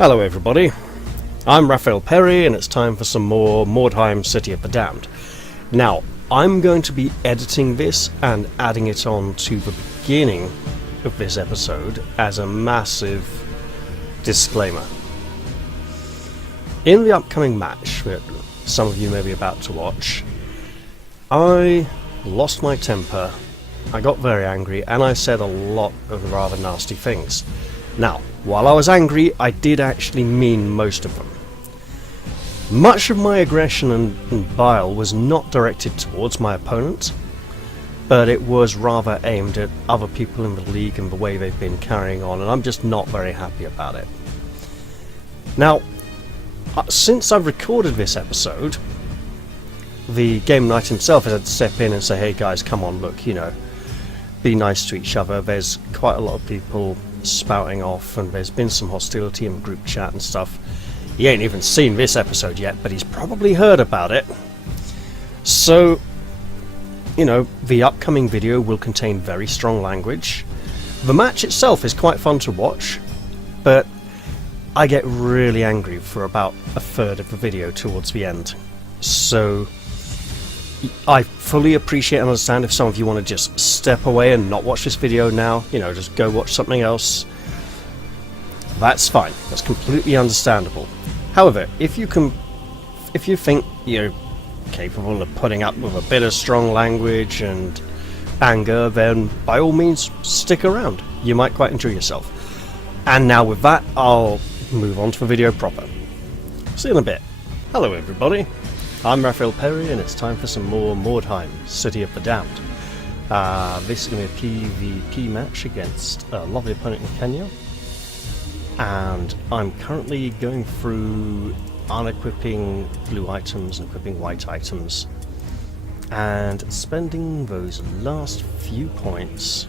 Hello everybody, I'm Raphael Perry and it's time for some more Mordheim City of the Damned. Now, I'm going to be editing this and adding it on to the beginning of this episode as a massive disclaimer. In the upcoming match that some of you may be about to watch, I lost my temper, I got very angry, and I said a lot of rather nasty things. Now, while I was angry, I did actually mean most of them. Much of my aggression and bile was not directed towards my opponent, but it was rather aimed at other people in the league and the way they've been carrying on, and I'm just not very happy about it. Now, since I've recorded this episode, the game night himself has had to step in and say, hey guys, come on, look, you know, be nice to each other. There's quite a lot of people spouting off and there's been some hostility in the group chat and stuff. He ain't even seen this episode yet, but he's probably heard about it. So, you know, the upcoming video will contain very strong language. The match itself is quite fun to watch, but I get really angry for about a third of the video towards the end. So I fully appreciate and understand if some of you want to just step away and not watch this video now, you know, just go watch something else. That's fine. That's completely understandable. However, if you think you're capable of putting up with a bit of strong language and anger, then by all means stick around. You might quite enjoy yourself. And now with that, I'll move on to the video proper. See you in a bit. Hello everybody. I'm Raphael Perry and it's time for some more Mordheim City of the Damned. This is going to be a PvP match against a lovely opponent in Kenya. And I'm currently going through unequipping blue items and equipping white items. And spending those last few points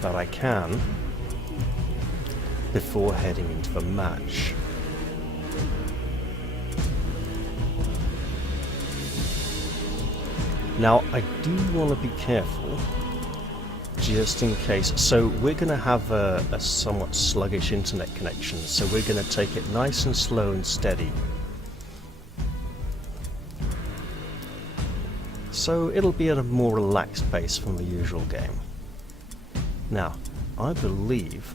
that I can before heading into the match. Now, I do want to be careful, just in case. So we're going to have a somewhat sluggish internet connection, so we're going to take it nice and slow and steady. So it'll be at a more relaxed pace from the usual game. Now, I believe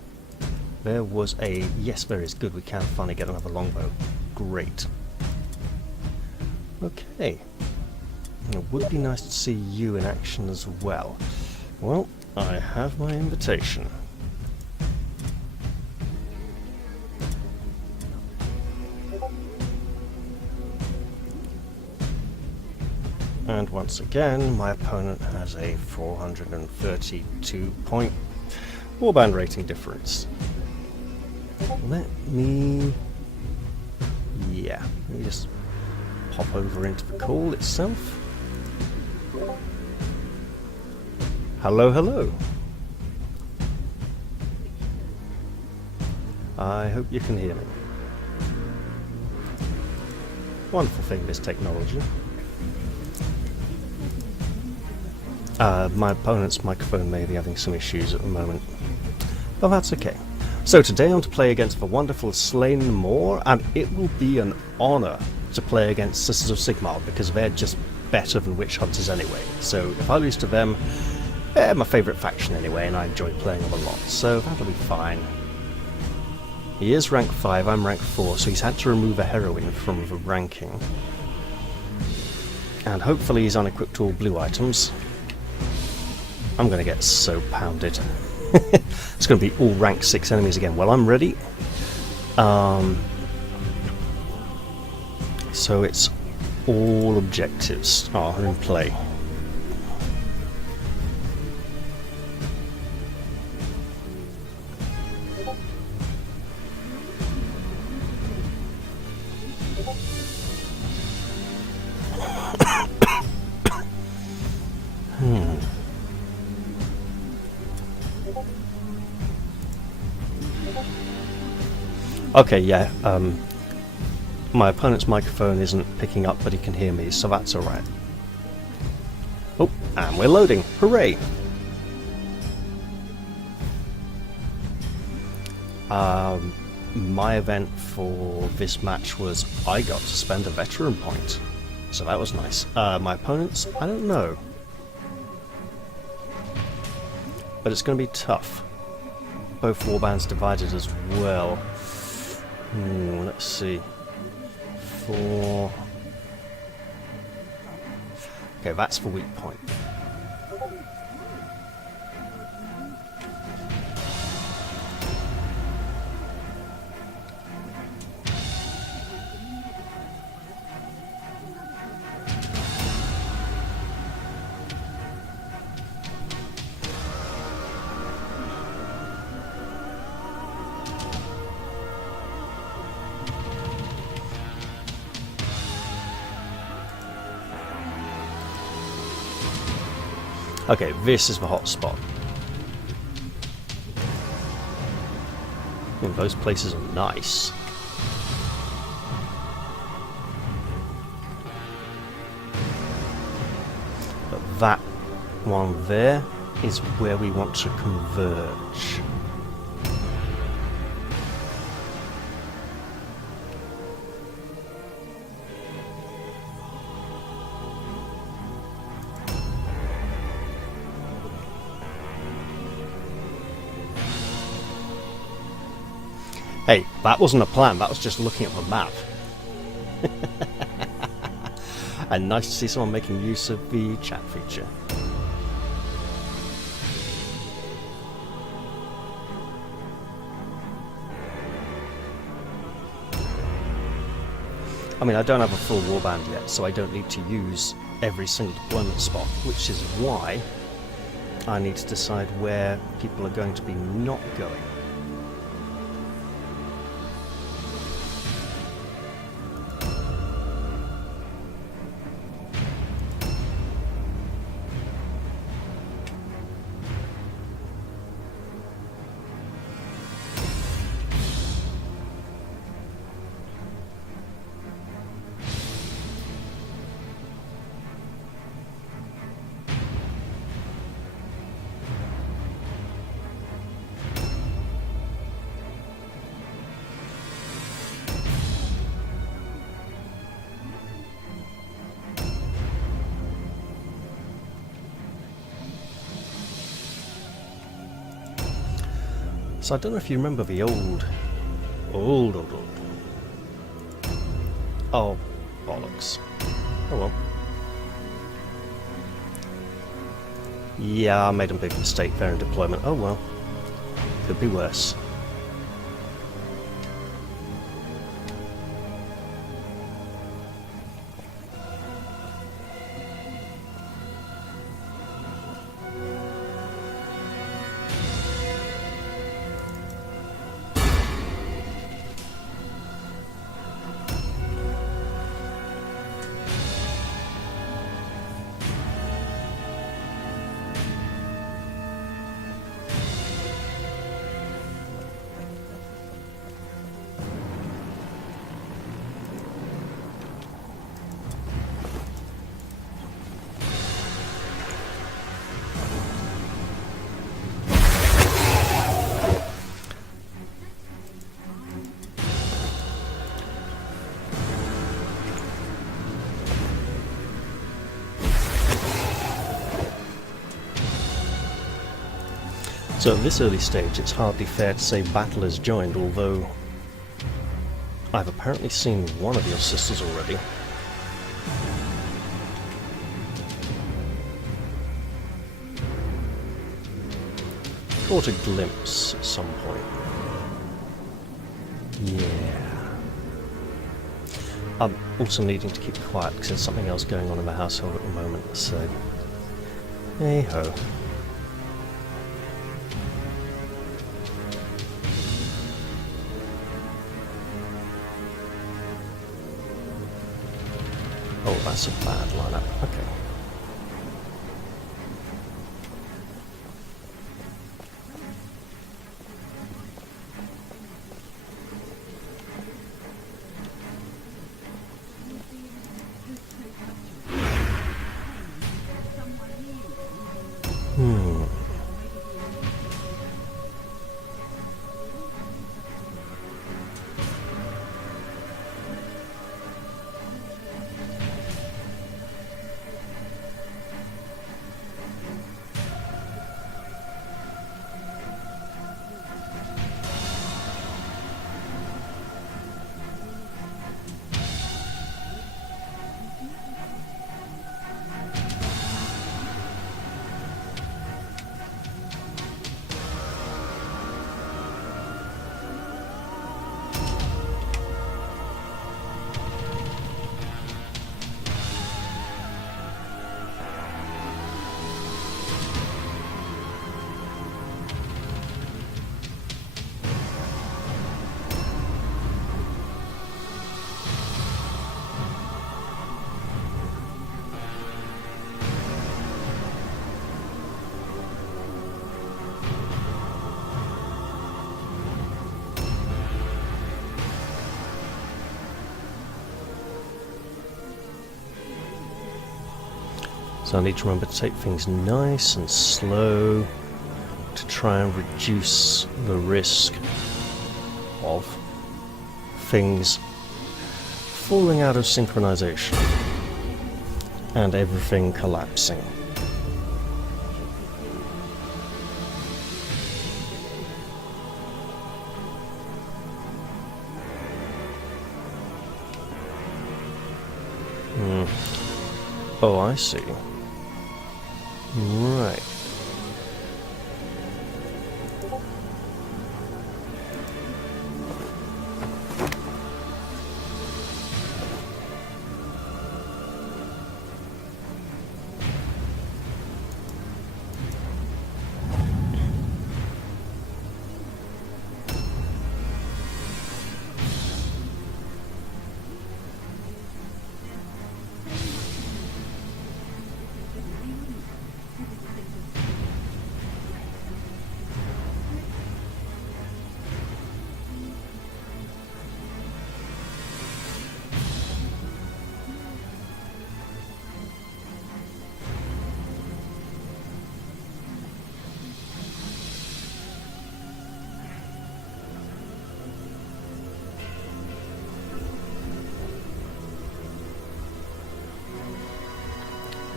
there was a... Yes, there is. Good, we can finally get another longbow. Great. Okay. It would be nice to see you in action as well. Well, I have my invitation. And once again, my opponent has a 432 point warband rating difference. Let me just pop over into the call itself. Hello, hello. I hope you can hear me. Wonderful thing, this technology. My opponent's microphone may be having some issues at the moment, but that's okay. So today I'm to play against the wonderful SlaineMor, and it will be an honour to play against Sisters of Sigmar because they're just better than witch hunters anyway. So if I lose to them, they're my favourite faction anyway, and I enjoy playing them a lot, so that'll be fine. He is rank 5, I'm rank 4, so he's had to remove a heroine from the ranking. And hopefully he's unequipped all blue items. I'm going to get so pounded. It's going to be all rank 6 enemies again. Well, I'm ready. So it's all objectives are in play. Okay, yeah, my opponent's microphone isn't picking up, but he can hear me, so that's alright. Oh, and we're loading. Hooray! My event for this match was I got to spend a veteran point. So that was nice. My opponents, I don't know. But it's going to be tough. Both warbands divided as well. Let's see. 4. Okay, that's the weak point. Okay, this is the hot spot. And those places are nice. But that one there is where we want to converge. Hey, that wasn't a plan, that was just looking at the map. And nice to see someone making use of the chat feature. I mean, I don't have a full warband yet, so I don't need to use every single deployment spot, which is why I need to decide where people are going to be not going. So I don't know if you remember the old. Oh, bollocks. Oh well. Yeah, I made a big mistake there in deployment. Oh well. Could be worse. So at this early stage it's hardly fair to say battle has joined, although I've apparently seen one of your sisters already. Caught a glimpse at some point. Yeah. I'm also needing to keep quiet because there's something else going on in the household at the moment, so hey ho. Oh, that's a bad lineup. Okay. So I need to remember to take things nice and slow to try and reduce the risk of things falling out of synchronization and everything collapsing. Oh, I see. Right.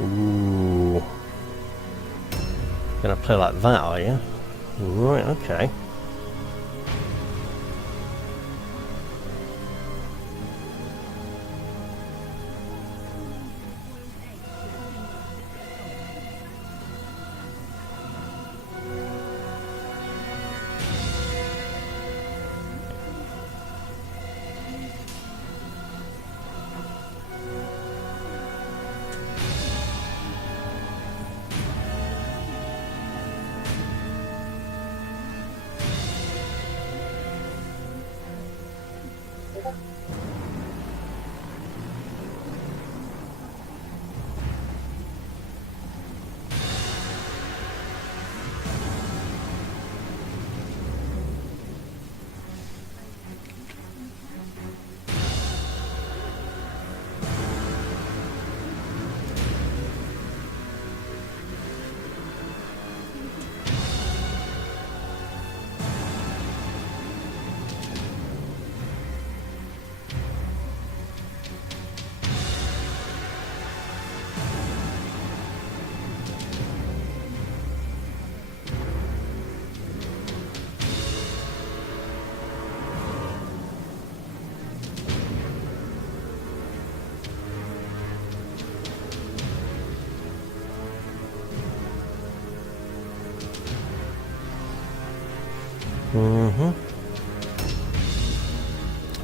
Ooh. Gonna play like that, are you? Right, okay.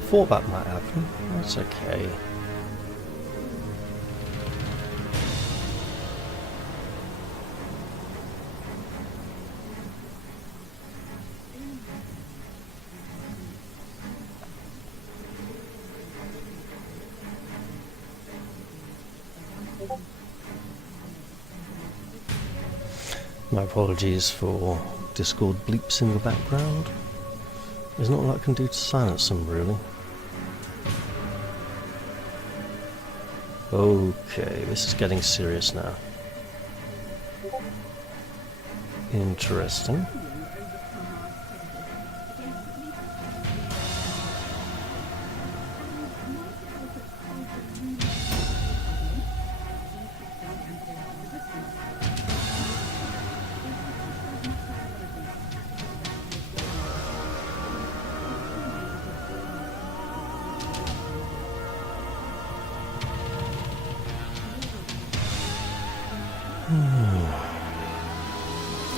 Thought that might happen. That's okay. My apologies for Discord bleeps in the background. There's not a lot I can do to silence them, really. Okay, this is getting serious now. Interesting.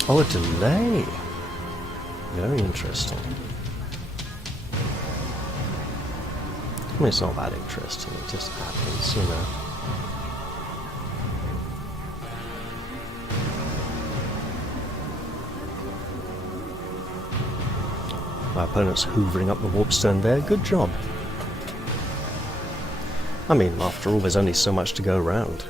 Oh, a delay. Very interesting. I mean, it's not that interesting, it just happens, you know. My opponent's hoovering up the warp stone there, good job. I mean, after all, there's only so much to go around.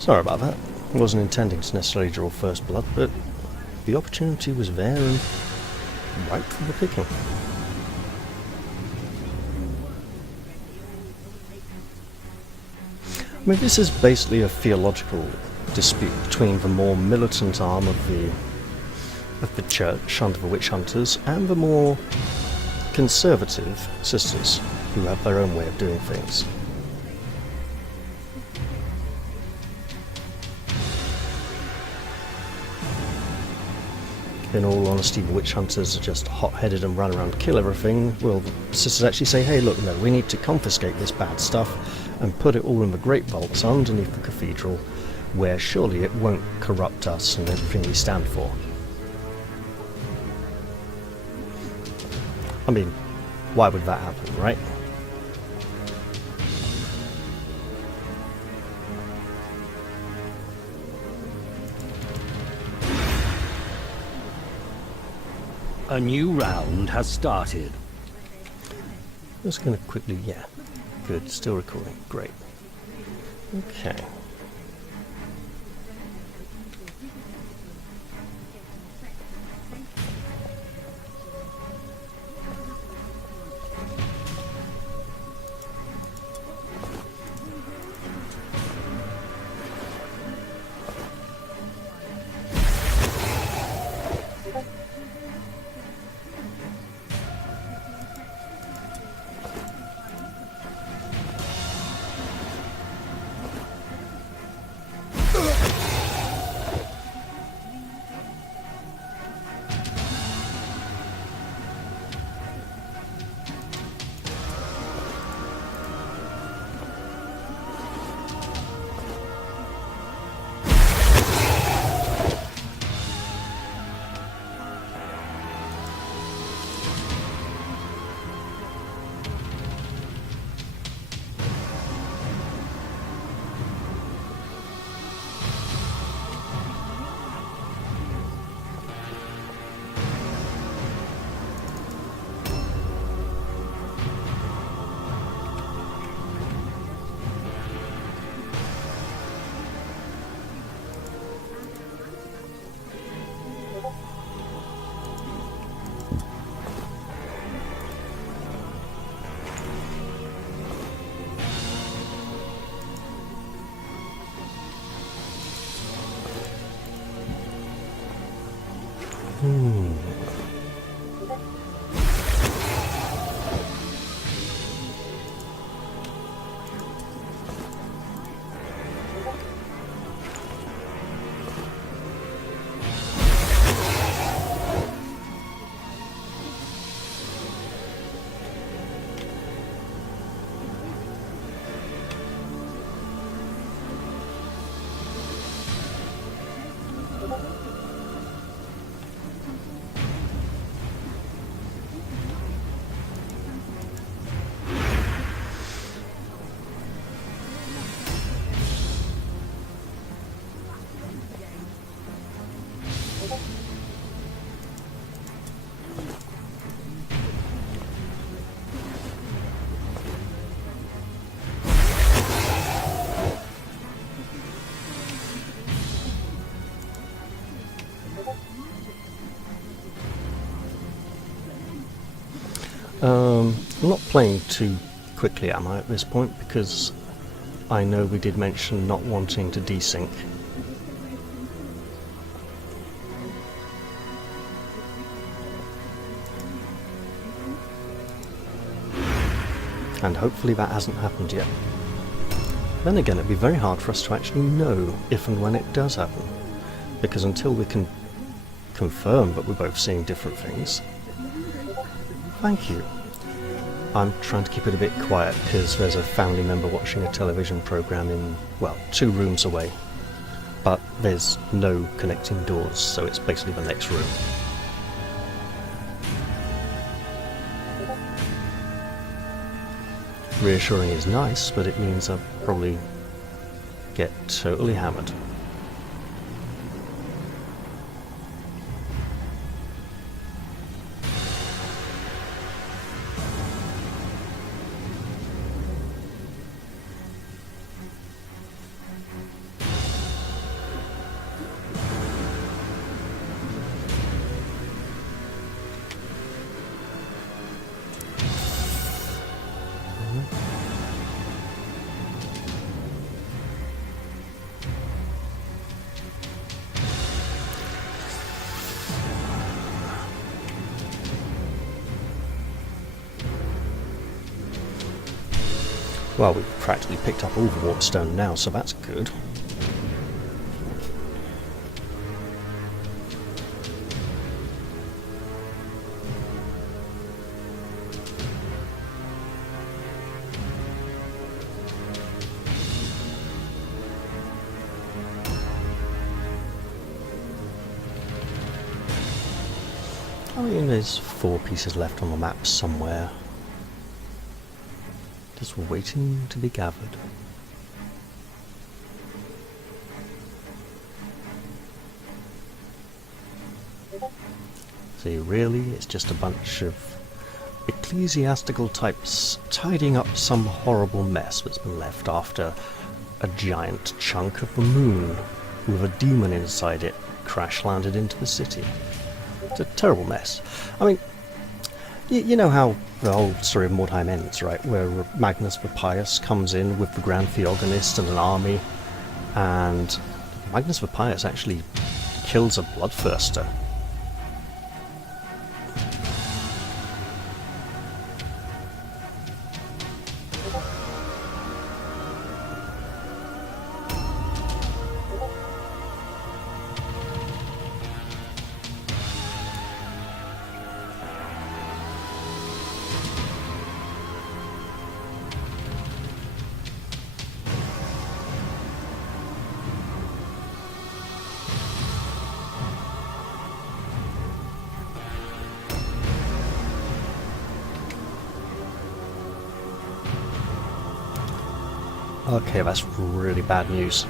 Sorry about that. I wasn't intending to necessarily draw first blood, but the opportunity was there and ripe for the picking. I mean, this is basically a theological dispute between the more militant arm of the church under the witch hunters and the more conservative sisters who have their own way of doing things. In all honesty, the witch hunters are just hot-headed and run around, kill everything. Well, the sisters actually say, hey look, no, we need to confiscate this bad stuff and put it all in the great vaults underneath the cathedral, where surely it won't corrupt us and everything we stand for. I mean, why would that happen, right? A new round has started. Just going to quickly, yeah, good, still recording, great. Okay. I'm not playing too quickly, am I, at this point? Because I know we did mention not wanting to desync. And hopefully that hasn't happened yet. Then again, it'd be very hard for us to actually know if and when it does happen. Because until we can confirm that we're both seeing different things... Thank you. I'm trying to keep it a bit quiet because there's a family member watching a television program in, well, 2 rooms away. But there's no connecting doors, so it's basically the next room. Reassuring is nice, but it means I'll probably get totally hammered. Well, we've practically picked up all the warpstone now, so that's good. I mean, there's 4 pieces left on the map somewhere. Just waiting to be gathered. See, really, it's just a bunch of ecclesiastical types tidying up some horrible mess that's been left after a giant chunk of the moon with a demon inside it crash landed into the city. It's a terrible mess. I mean, you know how the whole story of Mordheim ends, right? Where Magnus the Pious comes in with the Grand Theogonist and an army, and Magnus the Pious actually kills a bloodthirster. Okay, that's really bad news.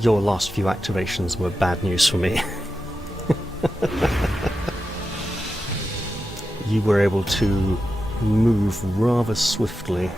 Your last few activations were bad news for me. You were able to move rather swiftly.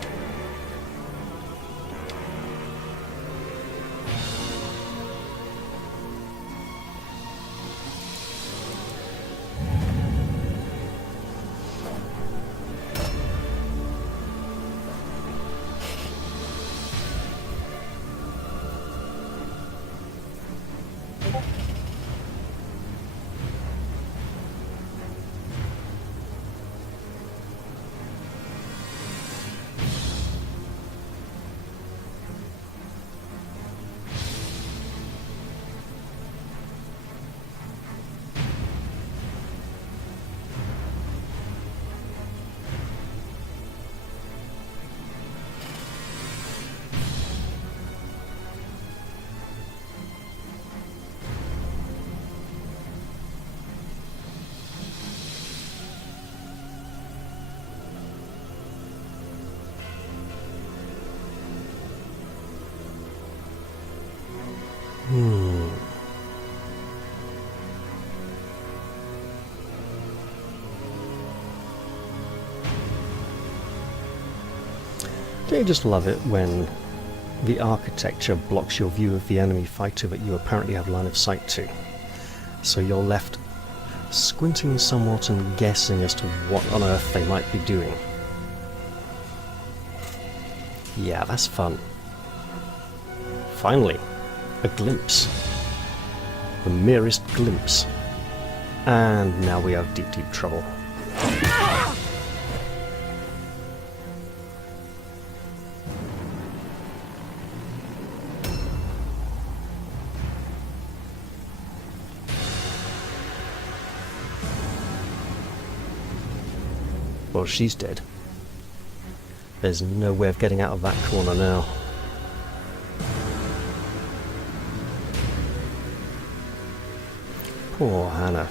Don't you just love it when the architecture blocks your view of the enemy fighter that you apparently have line of sight to? So you're left squinting somewhat and guessing as to what on earth they might be doing. Yeah, that's fun. Finally, a glimpse. The merest glimpse. And now we have deep, deep trouble. Well, she's dead. There's no way of getting out of that corner now. Poor Hannah.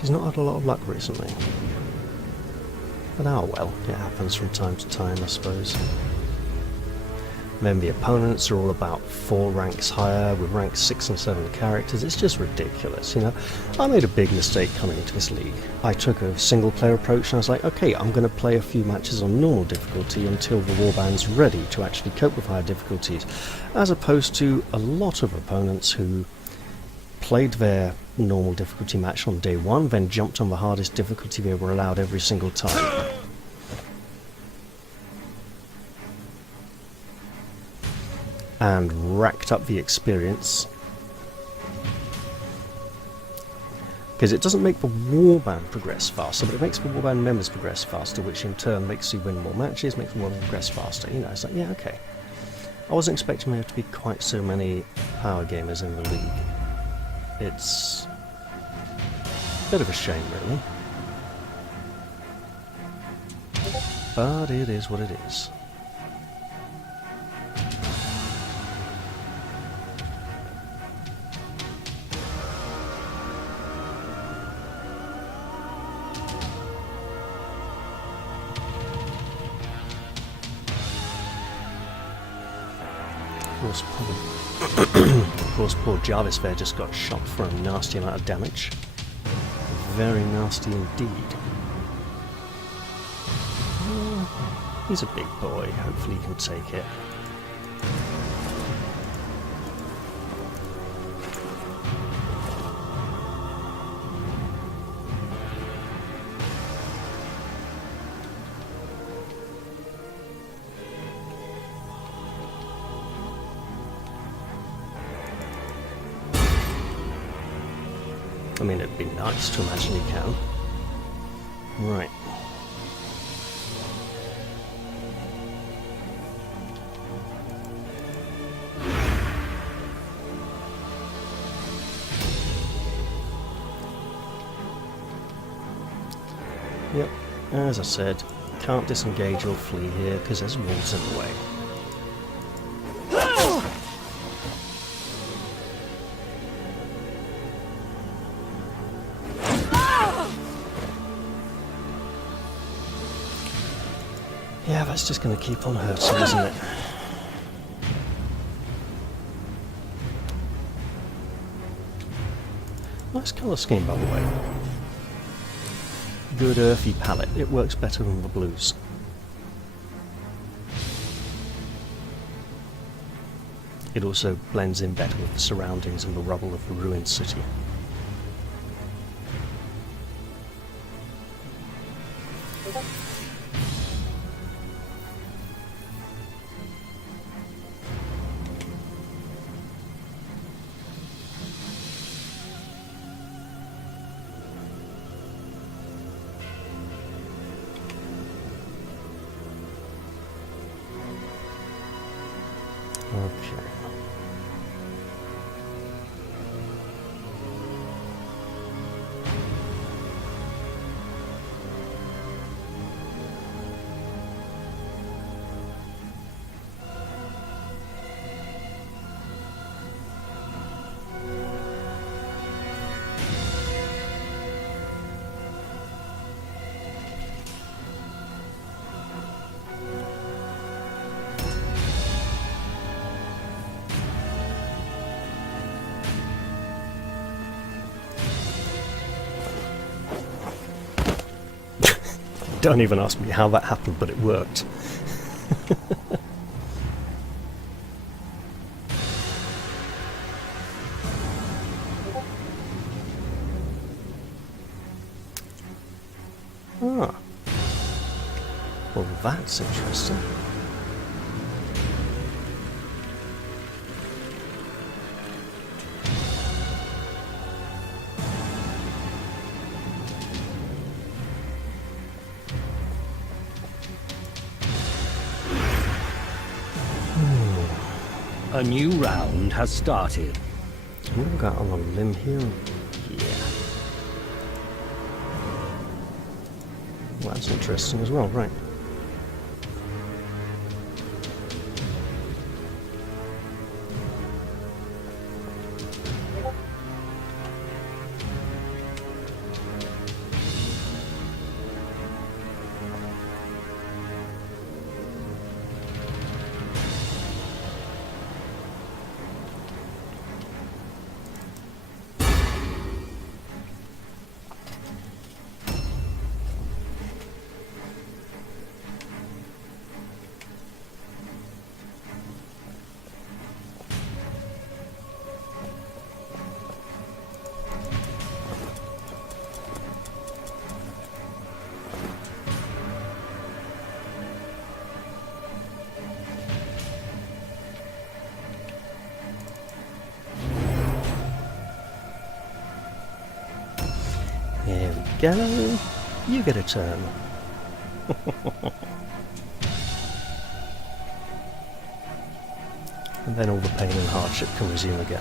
She's not had a lot of luck recently. But oh well, it happens from time to time, I suppose. Then the opponents are all about 4 ranks higher, with ranks 6 and 7 characters. It's just ridiculous, you know. I made a big mistake coming into this league. I took a single player approach and I was like, okay, I'm going to play a few matches on normal difficulty until the warband's ready to actually cope with higher difficulties, as opposed to a lot of opponents who played their normal difficulty match on day 1, then jumped on the hardest difficulty they were allowed every single time. And racked up the experience. Because it doesn't make the warband progress faster, but it makes the warband members progress faster, which in turn makes you win more matches, makes the warband progress faster. You know, it's like, yeah, okay. I wasn't expecting there to be quite so many power gamers in the league. It's a bit of a shame, really. But it is what it is. Of course, poor Jarvis there just got shot for a nasty amount of damage. Very nasty indeed. He's a big boy, hopefully he can take it. I mean, it'd be nice to imagine you can. Right. Yep, as I said, can't disengage or flee here because there's walls in the way. Yeah, that's just going to keep on hurting, isn't it? Nice colour scheme, by the way. Good earthy palette. It works better than the blues. It also blends in better with the surroundings and the rubble of the ruined city. Okay. Don't even ask me how that happened, but it worked. Ah. Well, that's interesting. A new round has started. I'm gonna go out on a limb here. Yeah. Well, that's interesting as well, right? There we go. You get a turn. And then all the pain and hardship can resume again.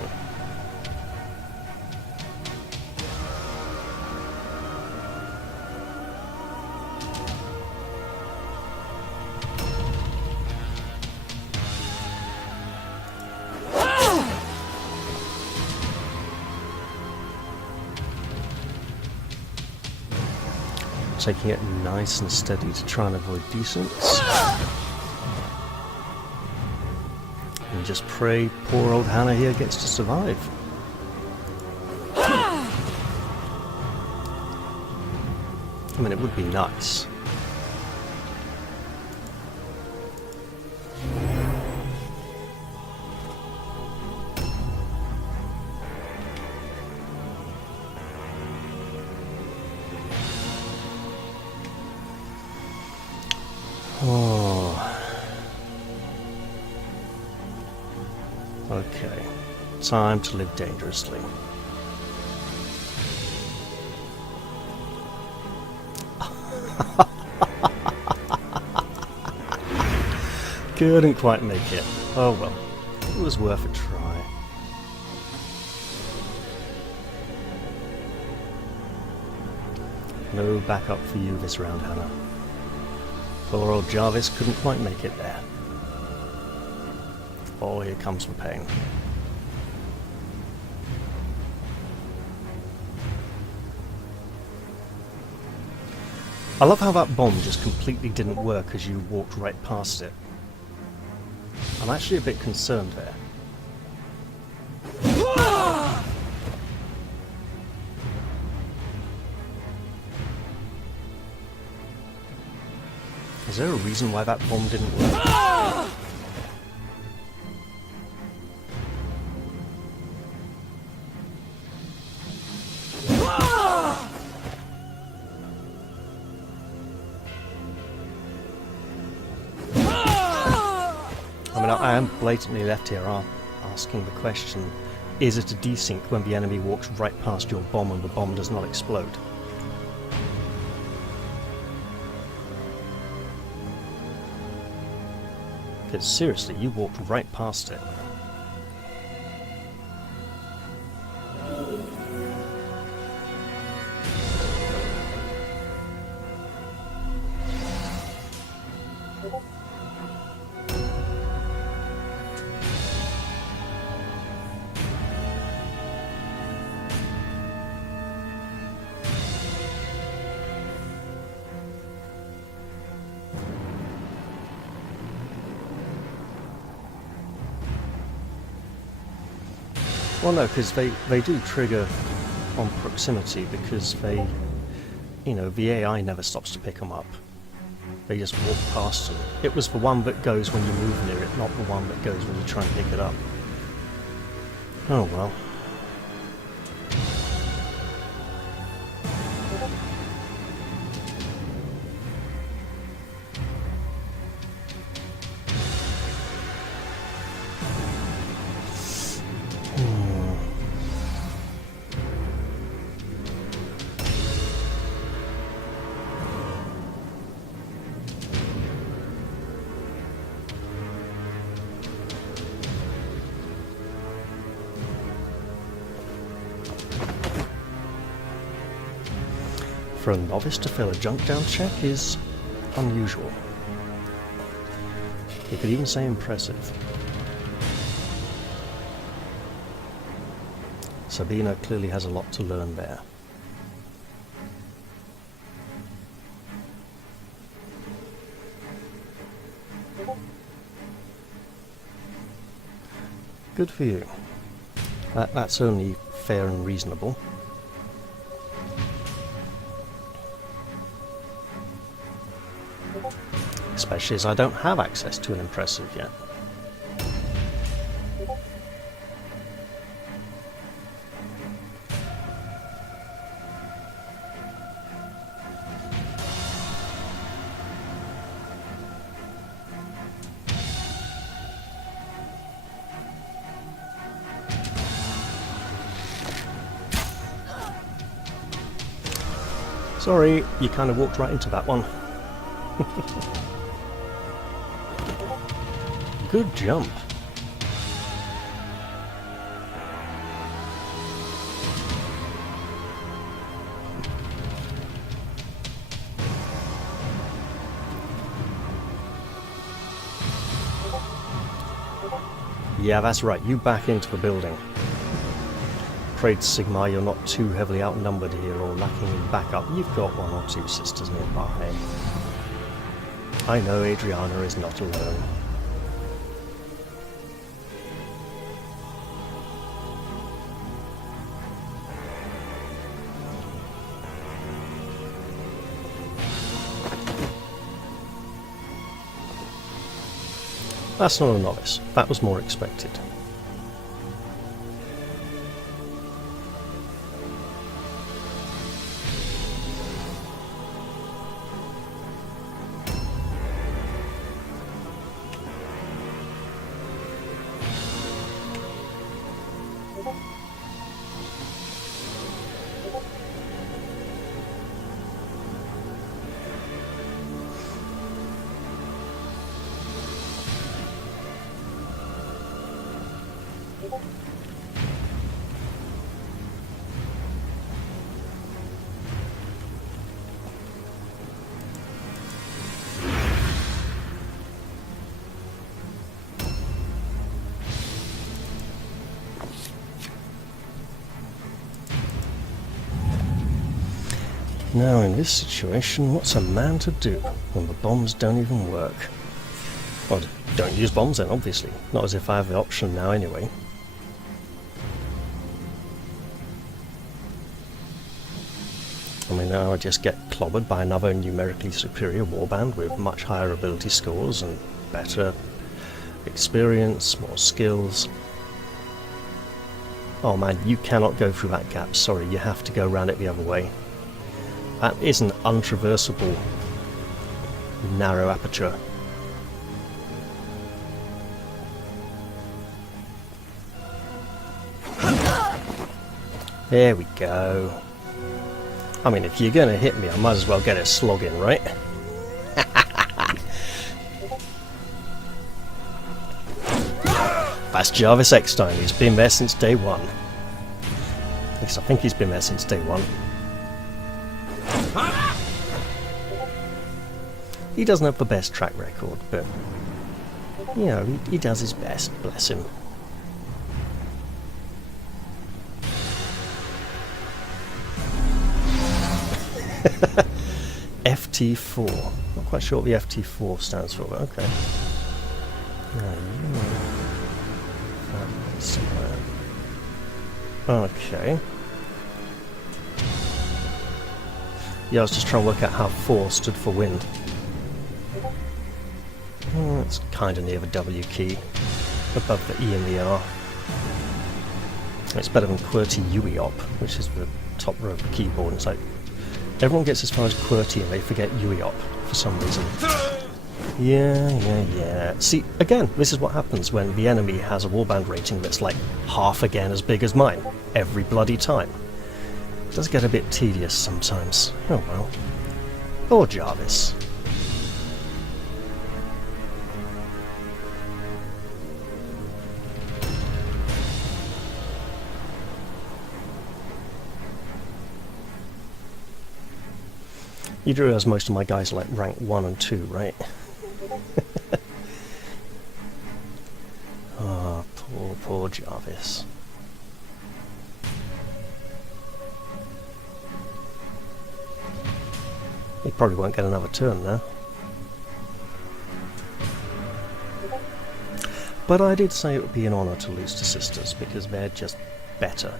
Taking it nice and steady to try and avoid descents. And just pray poor old Hannah here gets to survive. I mean, it would be nice. Oh. Okay. Time to live dangerously. Couldn't quite make it. Oh well. It was worth a try. No backup for you this round, Hannah. Poor old Jarvis couldn't quite make it there. Oh, here comes the pain. I love how that bomb just completely didn't work as you walked right past it. I'm actually a bit concerned there. Is there a reason why that bomb didn't work? I mean, I am blatantly left here asking the question, is it a desync when the enemy walks right past your bomb and the bomb does not explode? Because seriously, you walked right past it. Well, no, because they do trigger on proximity because they, you know, the AI never stops to pick them up. They just walk past them. It was the one that goes when you move near it, not the one that goes when you try and pick it up. Oh well. For a novice to fail a junk down check is unusual. You could even say impressive. Sabina clearly has a lot to learn there. Good for you. That's only fair and reasonable. Especially as I don't have access to an impressive yet. Sorry, you kind of walked right into that one. Good jump. Yeah, that's right, you back into the building. Pray to Sigmar you're not too heavily outnumbered here or lacking in backup. You've got one or two sisters nearby. I know Adriana is not alone. That's not a novice. That was more expected. Now in this situation, what's a man to do when the bombs don't even work? Well, don't use bombs then, obviously. Not as if I have the option now anyway. I mean, now I just get clobbered by another numerically superior warband with much higher ability scores and better experience, more skills. Oh man, you cannot go through that gap, sorry, you have to go around it the other way. That is an untraversable narrow aperture. There we go. I mean, if you're gonna hit me, I might as well get a slog in, right? That's Jarvis Eckstein, he's been there since day one. At least I think he's been there since day one. He doesn't have the best track record, but, you know, he does his best, bless him. FT4. Not quite sure what the FT4 stands for, but okay. Okay. Yeah, I was just trying to work out how 4 stood for win. It's kind of near the W key, above the E and the R. It's better than QWERTY UEOP, which is the top row of the keyboard. It's like everyone gets as far as QWERTY and they forget UEOP for some reason. Yeah. See, again, this is what happens when the enemy has a warband rating that's like half again as big as mine, every bloody time. It does get a bit tedious sometimes. Oh well. Poor Jarvis. You do realize most of my guys are like rank 1 and 2, right? Oh, poor Jarvis. He probably won't get another turn now. But I did say it would be an honour to lose to sisters, because they're just better.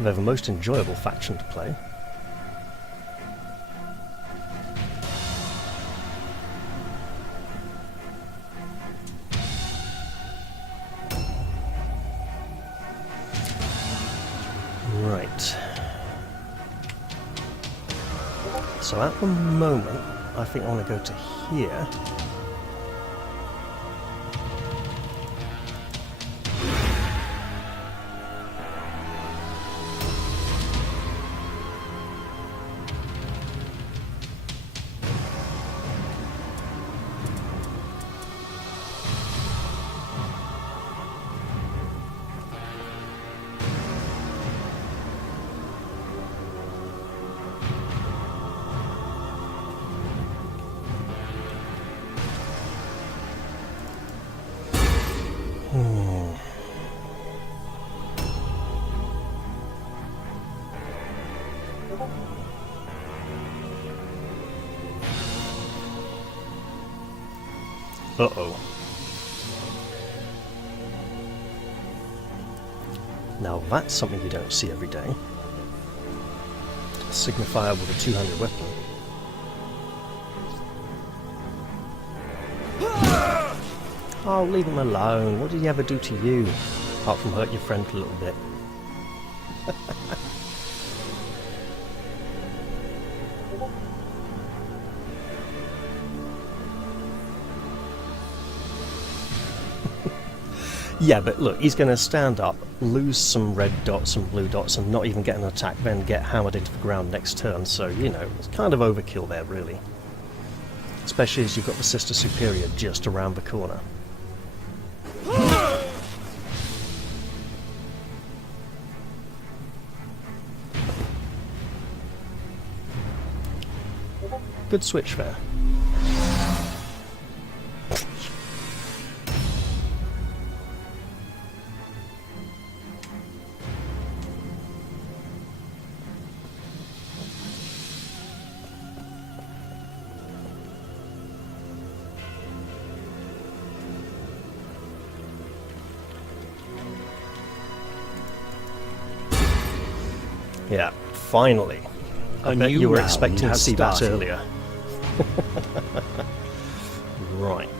They're the most enjoyable faction to play. Right. So at the moment, I think I want to go to here. Uh-oh. Now that's something you don't see every day. A signifier with a 200 weapon. Oh, leave him alone. What did he ever do to you? Apart from hurt your friend a little bit. Yeah, but look, he's going to stand up, lose some red dots and blue dots, and not even get an attack, then get hammered into the ground next turn, so, you know, it's kind of overkill there, really. Especially as you've got the Sister Superior just around the corner. Good switch there. Yeah, finally. I bet you were expecting to see that earlier. Right.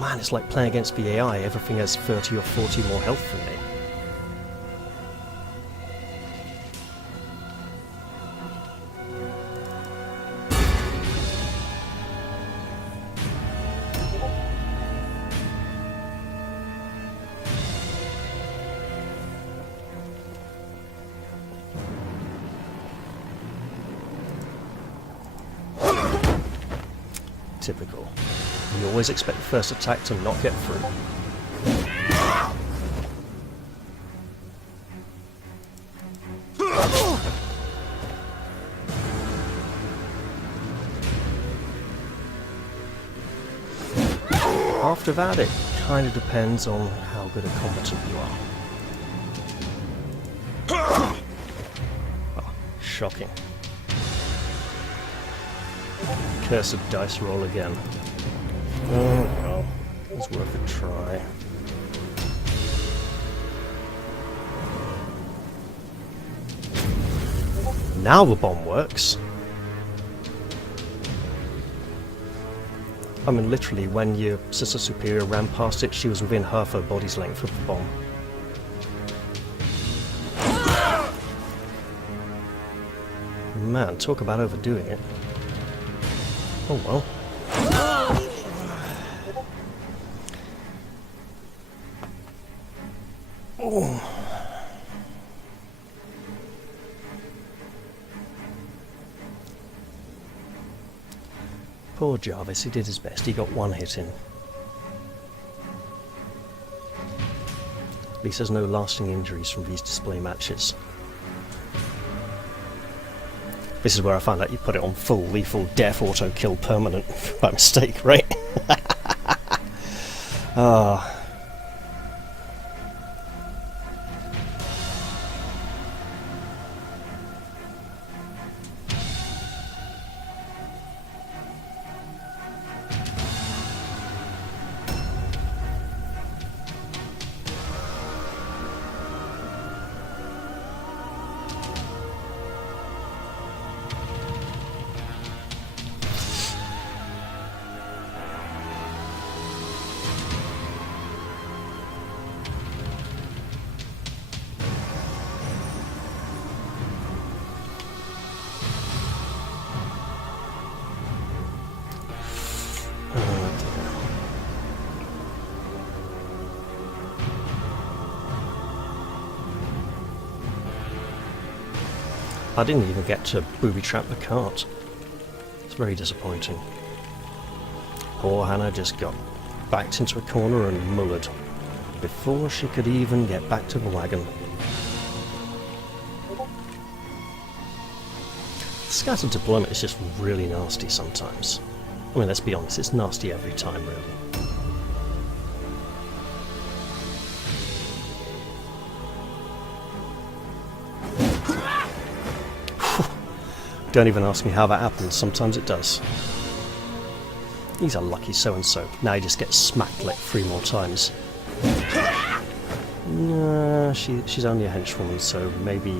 Man, it's like playing against the AI. Everything has 30 or 40 more health than me. Typical. You always expect the first attack to not get through. After that, it kind of depends on how good a combatant you are. Oh, shocking. Cursed dice roll again. Oh well, it's worth a try. now the bomb works. I mean, literally, when your sister superior ran past it, she was within half her body's length of the bomb. Man, talk about overdoing it. Oh well. Oh. Poor Jarvis, he did his best. He got one hit in. At least there's no lasting injuries from these display matches. This is where I found out you put it on full lethal death auto kill permanent by mistake, right? Ah. I didn't even get to booby trap the cart. It's very disappointing. Poor Hannah just got backed into a corner and mullered before she could even get back to the wagon. Scattered deployment is just really nasty sometimes. I mean, let's be honest, it's nasty every time, really. Don't even ask me how that happens, sometimes it does. He's a lucky so-and-so. Now he just gets smacked like 3 more times. Nah, she's only a henchwoman, so maybe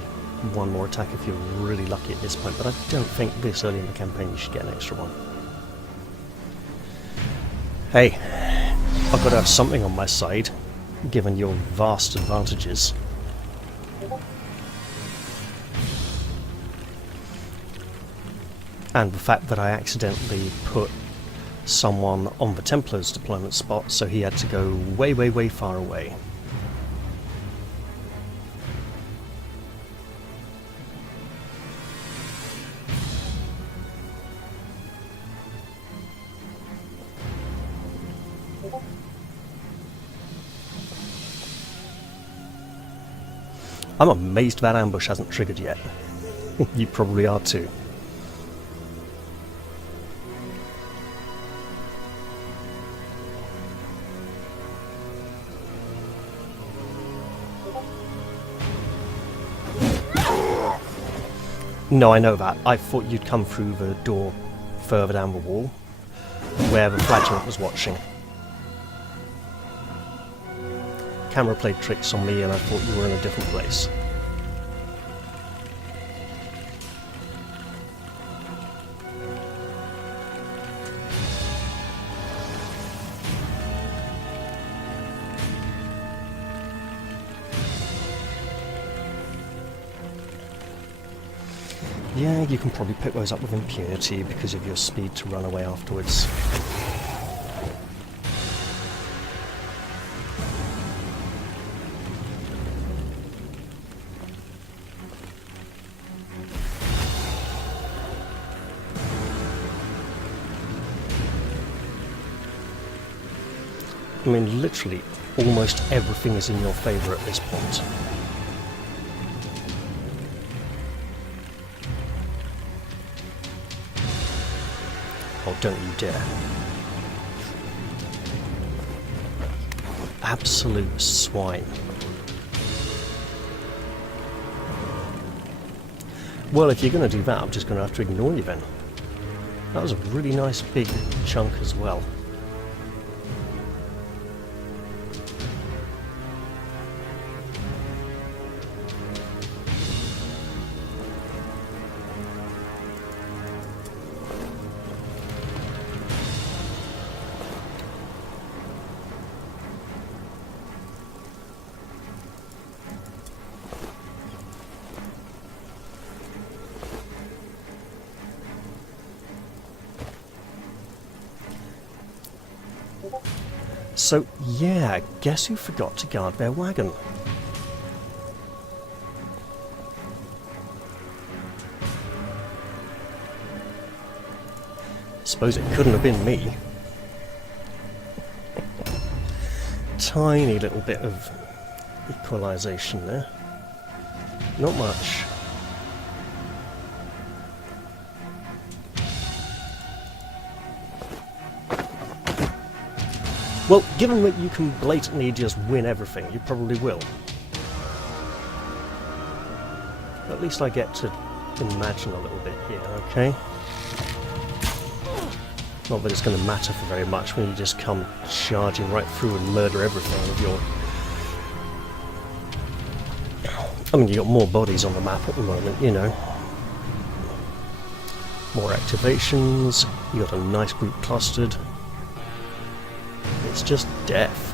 1 more attack if you're really lucky at this point, but I don't think this early in the campaign you should get an extra one. Hey, I've got to have something on my side, given your vast advantages. And the fact that I accidentally put someone on the Templar's deployment spot, so he had to go way, way, way far away. I'm amazed that ambush hasn't triggered yet. You probably are too. No, I know that. I thought you'd come through the door further down the wall, where the flagellant was watching. Camera played tricks on me and I thought you were in a different place. Yeah, you can probably pick those up with impunity because of your speed to run away afterwards. I mean, literally, almost everything is in your favour at this point. Oh, don't you dare. Absolute swine. Well, if you're going to do that, I'm just going to have to ignore you then. That was a really nice big chunk as well. So, yeah, guess who forgot to guard their wagon? Suppose it couldn't have been me. Tiny little bit of equalisation there. Not much. Well, given that you can blatantly just win everything, you probably will. At least I get to imagine a little bit here, okay? Not that it's going to matter for very much when you just come charging right through and murder everything with your... I mean, you got more bodies on the map at the moment, you know. More activations, you got a nice group clustered. It's just death.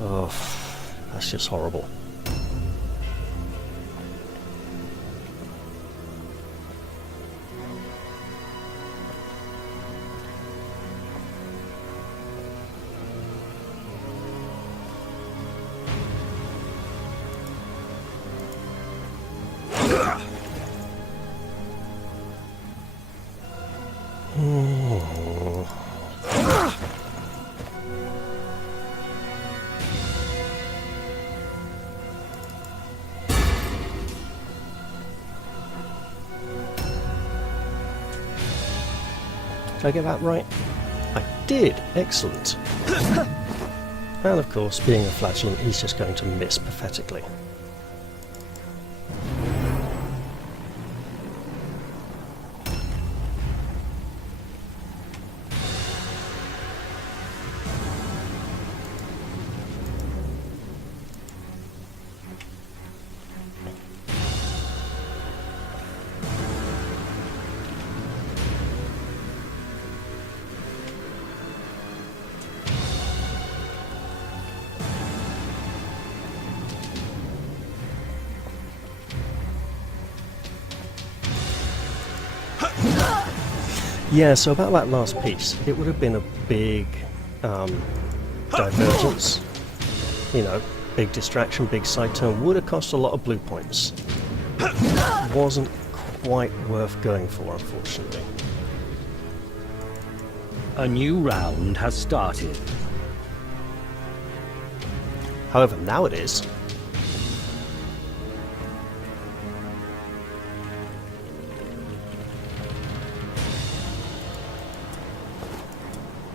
Oh, that's just horrible. Did I get that right? I did! Excellent. And of course, being a flatulent, he's just going to miss pathetically. Yeah, so about that last piece, it would have been a big divergence. You know, big distraction, big side turn, would have cost a lot of blue points. Wasn't quite worth going for, unfortunately. A new round has started. However, now it is.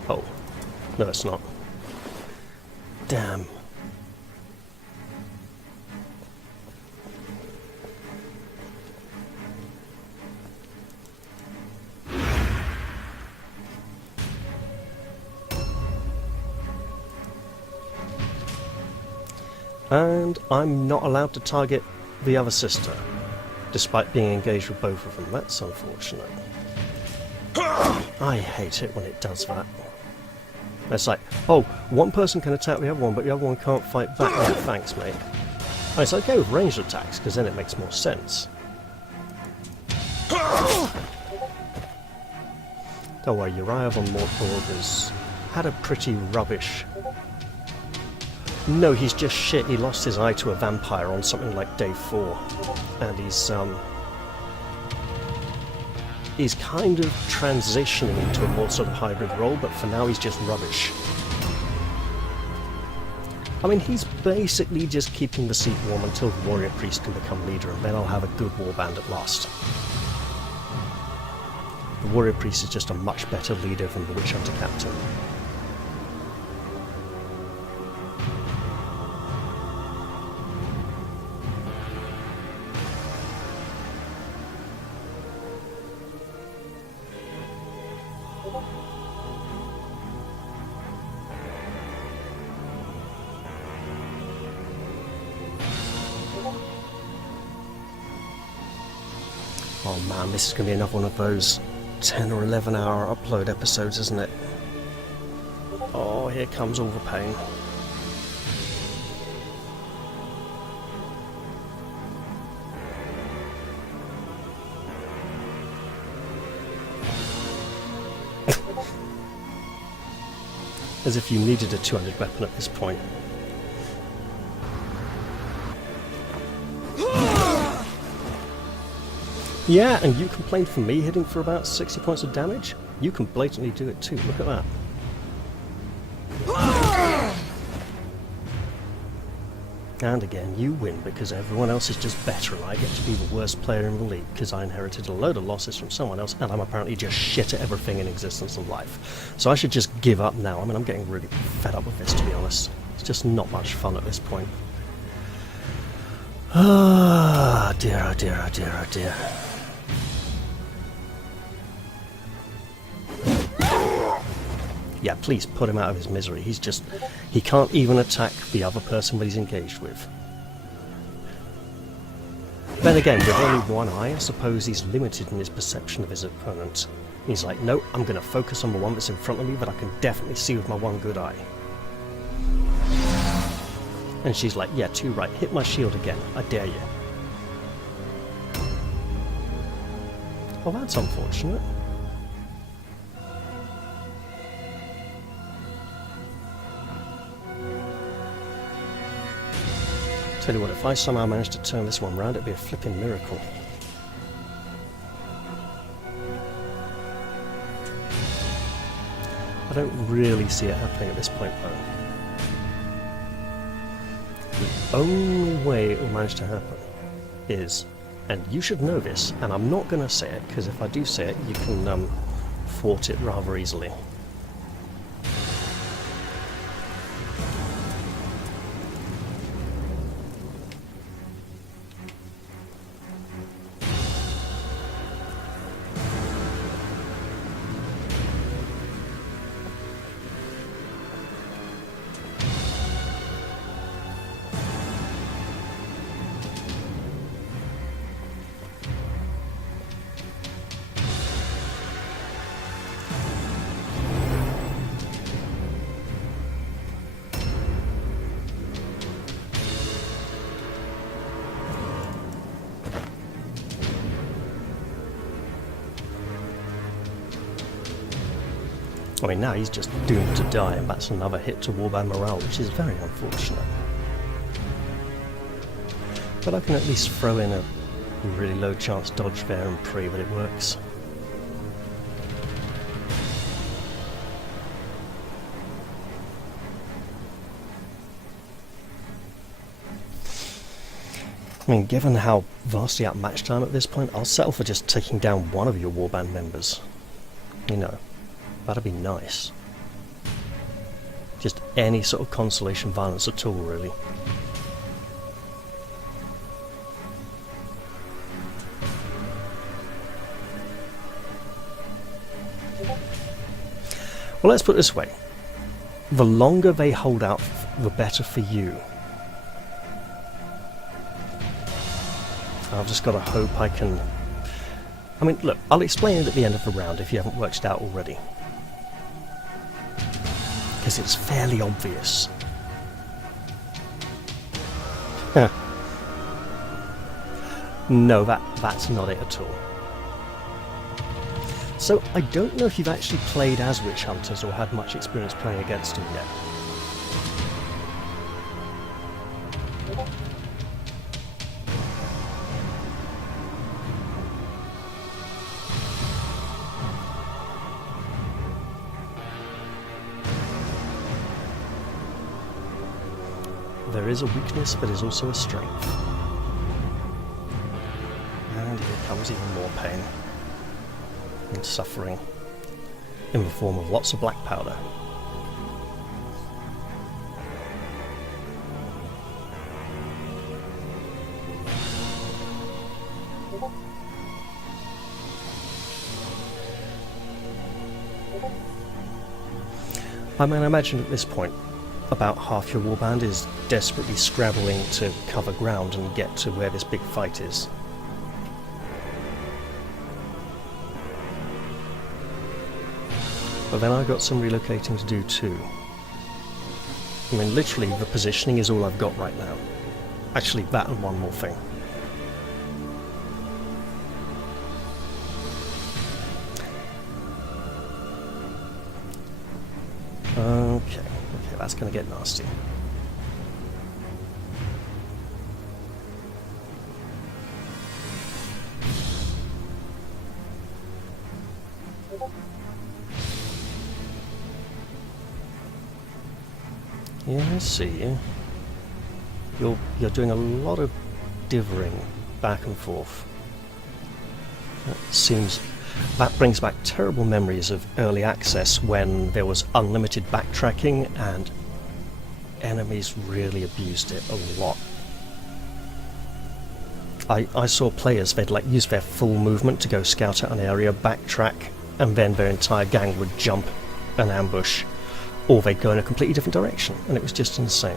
Oh, no it's not. Damn. And I'm not allowed to target the other sister, despite being engaged with both of them. That's unfortunate. I hate it when it does that. It's like, oh, one person can attack the other one, but the other one can't fight back. Yeah, thanks, mate. And it's okay with ranged attacks, because then it makes more sense. Don't worry, Uriah von Mortborg has had a pretty rubbish... No, he's just shit. He lost his eye to a vampire on something like day 4. And he's kind of transitioning into a more sort of hybrid role, but for now he's just rubbish. I mean, he's basically just keeping the seat warm until the warrior priest can become leader, and then I'll have a good warband at last. The warrior priest is just a much better leader than the witch hunter captain. Oh man, this is going to be another one of those 10 or 11 hour upload episodes, isn't it? Oh, here comes all the pain. As if you needed a 200 weapon at this point. Yeah, and you complained for me hitting for about 60 points of damage? You can blatantly do it too, look at that. And again, you win because everyone else is just better and I get to be the worst player in the league because I inherited a load of losses from someone else and I'm apparently just shit at everything in existence and life. So I should just give up now. I mean, I'm getting really fed up with this, to be honest. It's just not much fun at this point. Ah, dear, oh dear, oh dear, oh dear. Yeah, please put him out of his misery. He can't even attack the other person that he's engaged with. Then again, with only one eye, I suppose he's limited in his perception of his opponent. He's like, no, I'm going to focus on the one that's in front of me that I can definitely see with my one good eye. And she's like, yeah, too right, hit my shield again, I dare you. Well, that's unfortunate. Tell you what, if I somehow manage to turn this one round, it'd be a flipping miracle. I don't really see it happening at this point, though. The only way it will manage to happen is, and you should know this, and I'm not going to say it, because if I do say it, you can thwart it rather easily. I mean, now he's just doomed to die, and that's another hit to warband morale, which is very unfortunate. But I can at least throw in a really low chance dodge there and pray that it works. I mean, given how vastly outmatched I am at this point, I'll settle for just taking down one of your warband members. You know. That'd be nice. Just any sort of consolation violence at all, really. Well, let's put it this way. The longer they hold out, the better for you. I've just got to hope I can... I mean, look, I'll explain it at the end of the round if you haven't worked it out already. Because it's fairly obvious. No, that's not it at all. So, I don't know if you've actually played as witch hunters or had much experience playing against them yet. There is a weakness, but is also a strength. And here comes even more pain and suffering in the form of lots of black powder. I mean, I imagine at this point about half your warband is desperately scrabbling to cover ground and get to where this big fight is. But then I've got some relocating to do too. I mean, literally the positioning is all I've got right now. Actually, that and one more thing. Okay, that's going to get nasty. Yeah, I see you. You're doing a lot of divering back and forth. That brings back terrible memories of early access when there was unlimited backtracking and enemies really abused it a lot. I saw players, they'd like use their full movement to go scout out an area, backtrack, and then their entire gang would jump an ambush, or they'd go in a completely different direction, and it was just insane.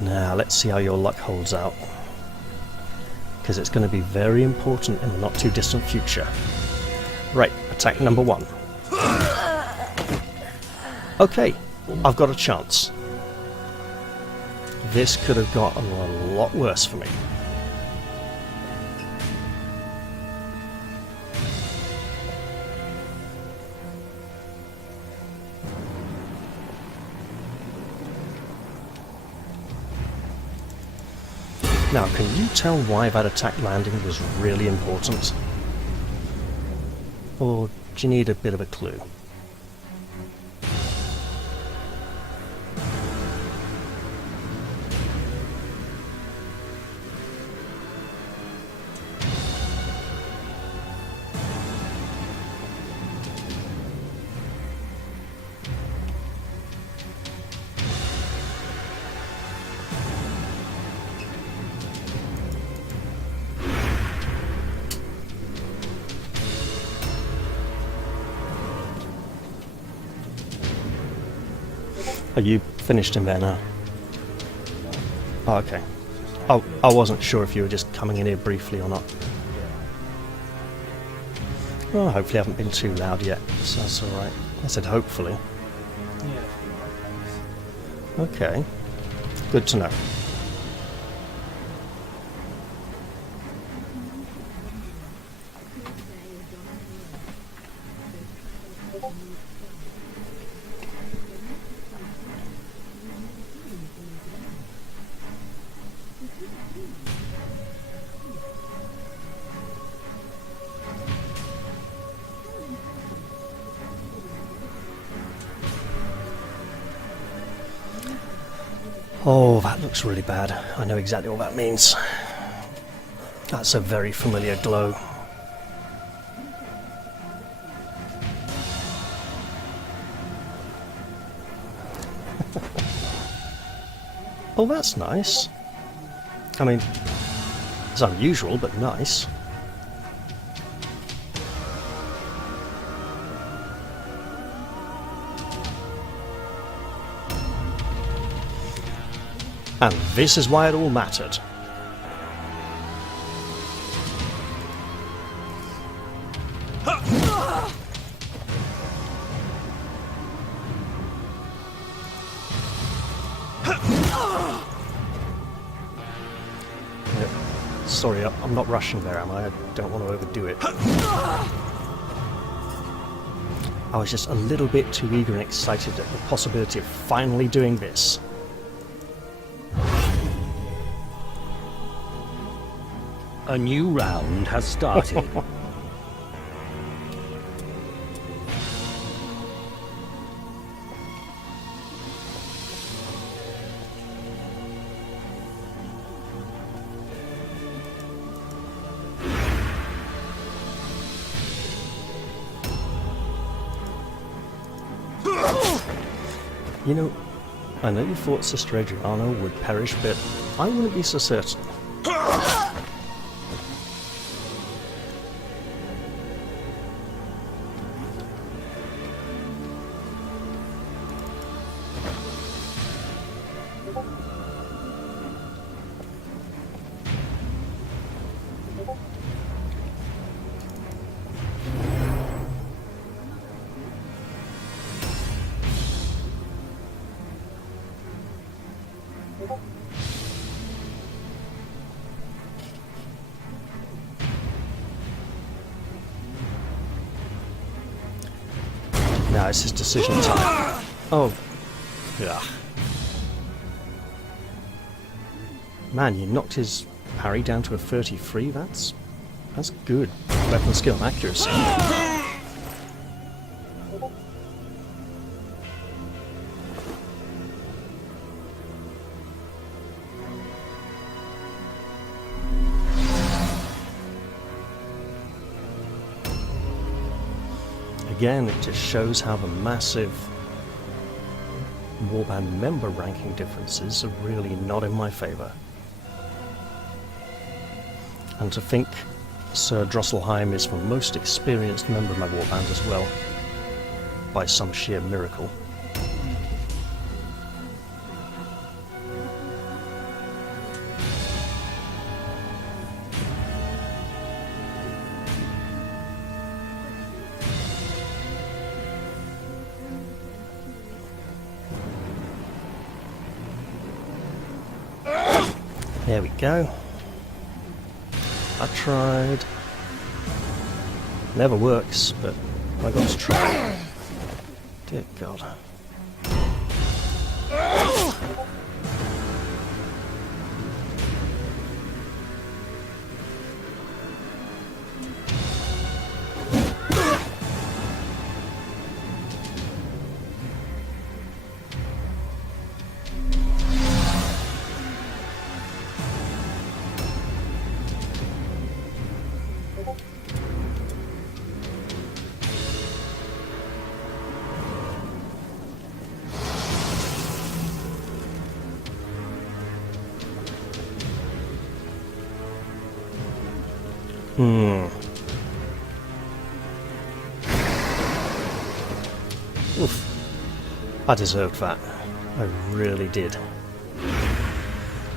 Now, let's see how your luck holds out, because it's going to be very important in the not too distant future. Right, attack number 1. Okay, I've got a chance. This could have gotten a lot worse for me. Now, can you tell why that attack landing was really important? Or do you need a bit of a clue? Are you finished in there now? Oh, okay. I wasn't sure if you were just coming in here briefly or not. Well, hopefully I haven't been too loud yet, so that's alright. I said hopefully. Okay. Good to know. Oh, that looks really bad. I know exactly what that means. That's a very familiar glow. Oh, that's nice. I mean, it's unusual, but nice. And this is why it all mattered. Sorry, I'm not rushing there, am I? I don't want to overdo it. I was just a little bit too eager and excited at the possibility of finally doing this. A new round has started. You know, I know you thought Sister Adriana would perish, but I wouldn't be so certain. Now it's his decision time. Oh. Yeah. Man, you knocked his parry down to a 33. That's good. Weapon skill and accuracy. Again, it just shows how the massive warband member ranking differences are really not in my favour. And to think Sir Drosselheim is the most experienced member of my warband as well, by some sheer miracle. There we go. I tried. Never works, but I got to try. Dear God. Oof. I deserved that. I really did.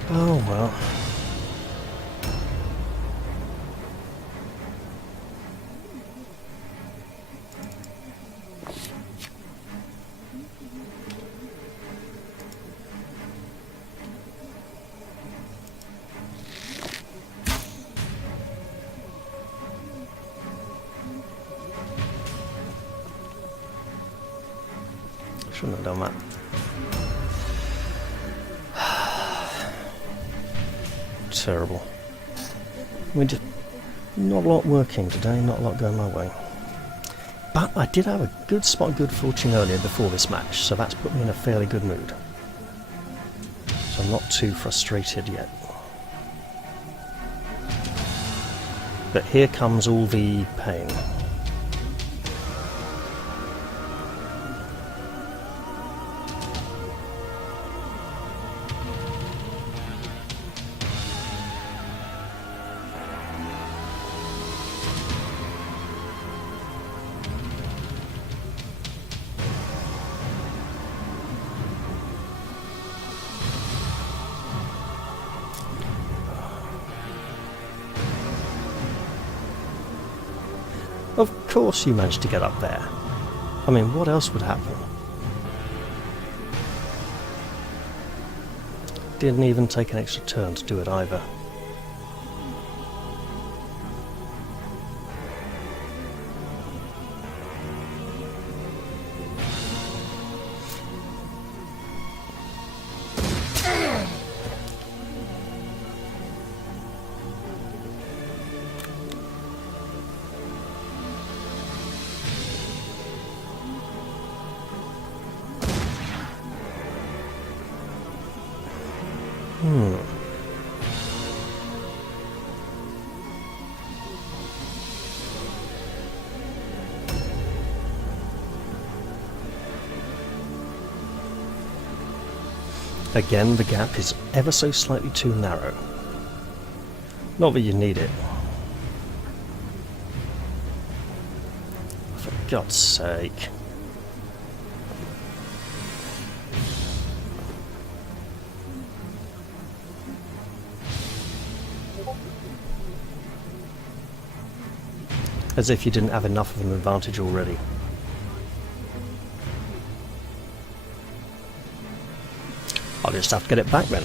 Oh well. Shouldn't have done that. Terrible. We just not a lot working today, not a lot going my way. But I did have a good spot of good fortune earlier before this match, so that's put me in a fairly good mood. So I'm not too frustrated yet. But here comes all the pain. Of course you managed to get up there. I mean, what else would happen? Didn't even take an extra turn to do it either. Again, the gap is ever so slightly too narrow. Not that you need it. For God's sake. As if you didn't have enough of an advantage already. I'll just have to get it back then.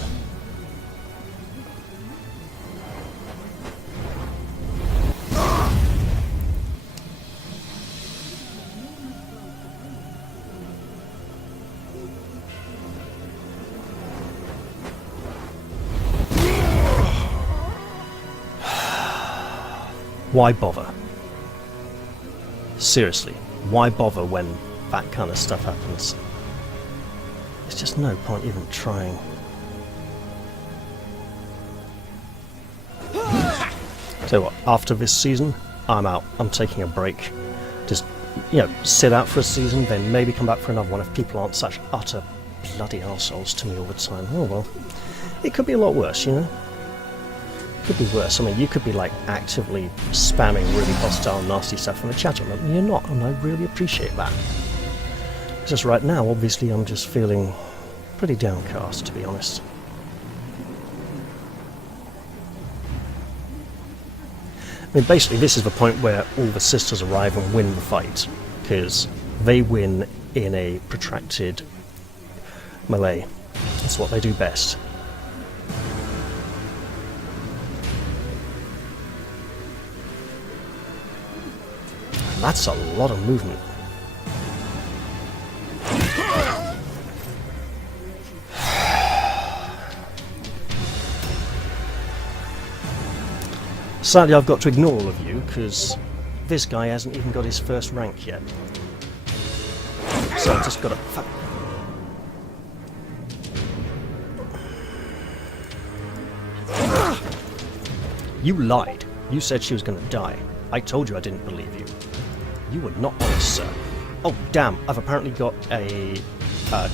Why bother? Seriously, why bother when that kind of stuff happens? There's just no point even trying. Tell you what, after this season, I'm out. I'm taking a break. Just, you know, sit out for a season, then maybe come back for another one if people aren't such utter bloody arseholes to me all the time. Oh well. It could be a lot worse, you know? Could be worse. I mean, you could be like actively spamming really hostile, nasty stuff in the chat room, and you're not, and I really appreciate that. Just right now, obviously, I'm just feeling pretty downcast, to be honest. I mean, basically, this is the point where all the sisters arrive and win the fight, because they win in a protracted melee. That's what they do best. And that's a lot of movement. Sadly, I've got to ignore all of you, because this guy hasn't even got his first rank yet. So I've just got to... You lied. You said she was going to die. I told you I didn't believe you. You were not honest, sir. Oh, damn. I've apparently got a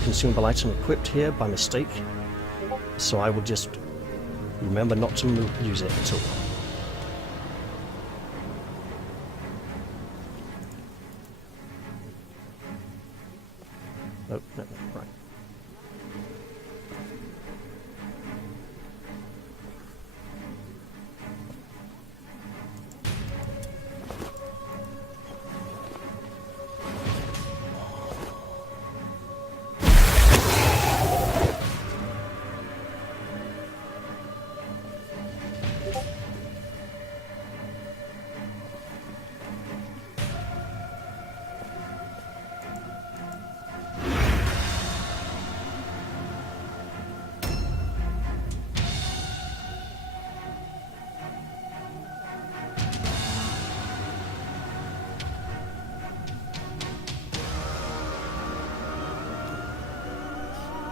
consumable item equipped here by mistake. So I will just remember not to use it at all. Oh, no, right.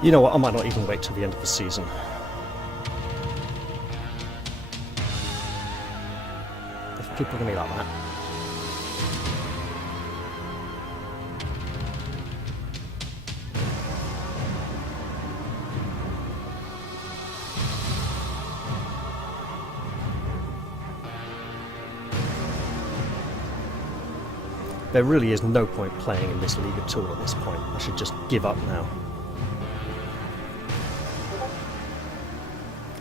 You know what, I might not even wait till the end of the season. If people are going to be like that. There really is no point playing in this league at all at this point. I should just give up now.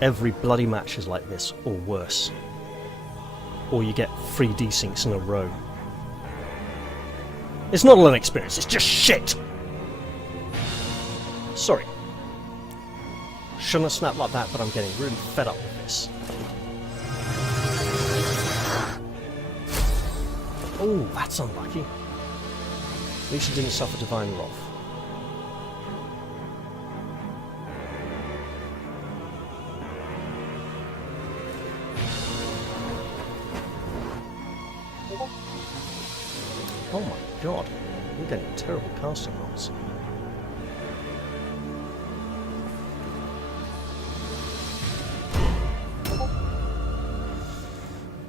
Every bloody match is like this, or worse. Or you get 3 desyncs in a row. It's not a learning experience, it's just shit! Sorry. Shouldn't have snapped like that, but I'm getting really fed up with this. Oh, that's unlucky. At least you didn't suffer divine wrath. Oh my god, you're getting terrible casting rolls.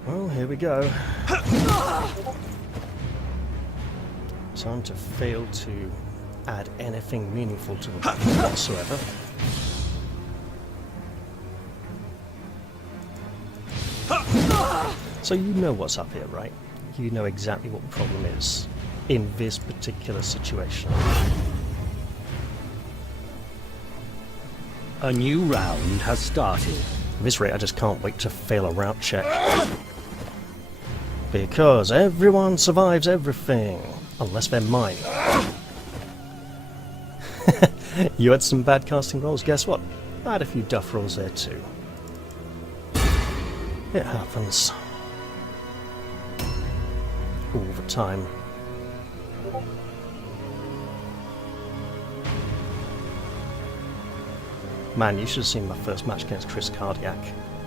Well, here we go. Time to fail to add anything meaningful to the game whatsoever. So you know what's up here, right? You know exactly what the problem is in this particular situation. A new round has started. At this rate, I just can't wait to fail a route check. Because everyone survives everything. Unless they're mine. You had some bad casting rolls, guess what? I had a few duff rolls there too. It happens. All the time. Man, you should have seen my first match against Chris Cardiac.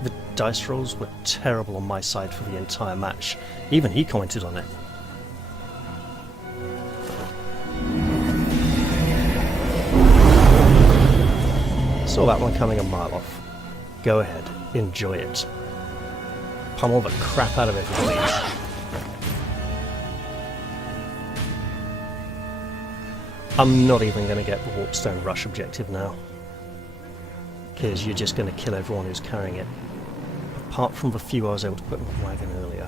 The dice rolls were terrible on my side for the entire match. Even he commented on it. Saw that one coming a mile off. Go ahead, enjoy it. Pummel the crap out of everybody. I'm not even going to get the Warpstone Rush objective now. Because you're just going to kill everyone who's carrying it. Apart from the few I was able to put in the wagon earlier.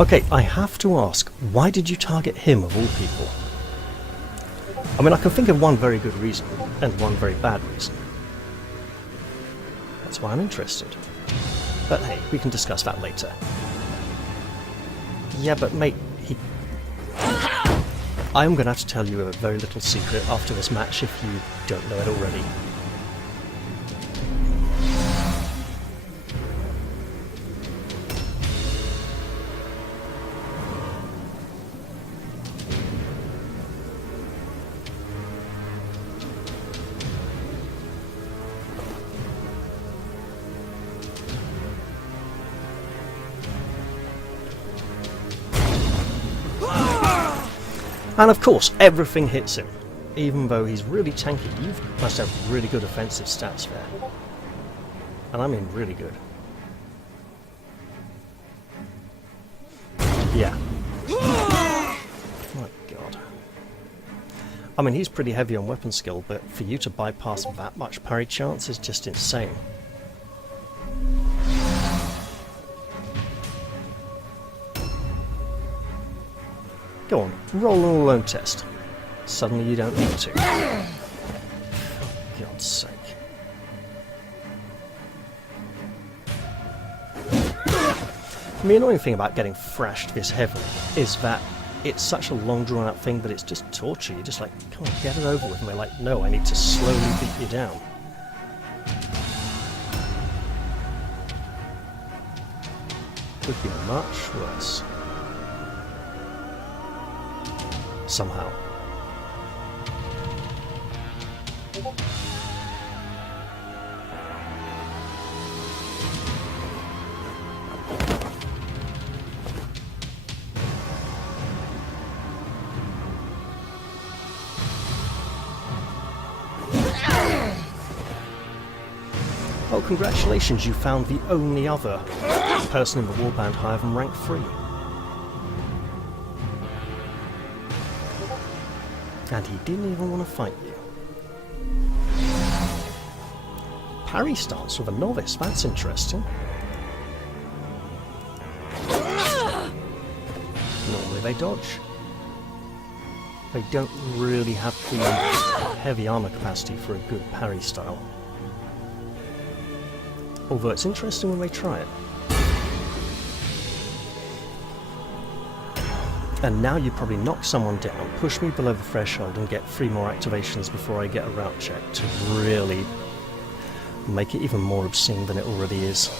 Okay, I have to ask, why did you target him of all people? I mean, I can think of one very good reason, and one very bad reason. That's why I'm interested. But hey, we can discuss that later. Yeah, but mate, I'm going to have to tell you a very little secret after this match if you don't know it already. And of course, everything hits him. Even though he's really tanky, you must have really good offensive stats there. And I mean really good. Yeah. My god. I mean, he's pretty heavy on weapon skill, but for you to bypass that much parry chance is just insane. Go on, roll an all-alone test. Suddenly you don't need to. For God's sake. The annoying thing about getting thrashed this heavily is that it's such a long drawn-out thing, but it's just torture. You're just like, come on, get it over with. And they're like, no, I need to slowly beat you down. Could be much worse. Somehow. Oh, congratulations, you found the only other person in the warband higher than rank 3. And he didn't even want to fight you. Parry stance with a novice, that's interesting. Normally they dodge. They don't really have the heavy armor capacity for a good parry style. although it's interesting when they try it. And now you probably knock someone down, push me below the threshold and get 3 more activations before I get a route check to really make it even more obscene than it already is.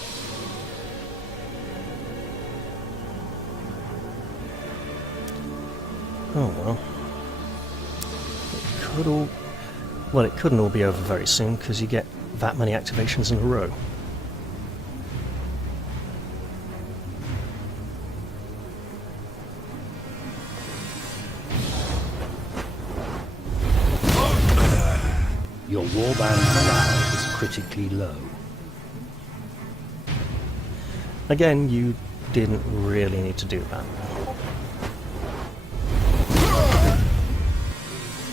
Oh well. It couldn't all be over very soon because you get that many activations in a row. Your warband morale is critically low. Again, you didn't really need to do that.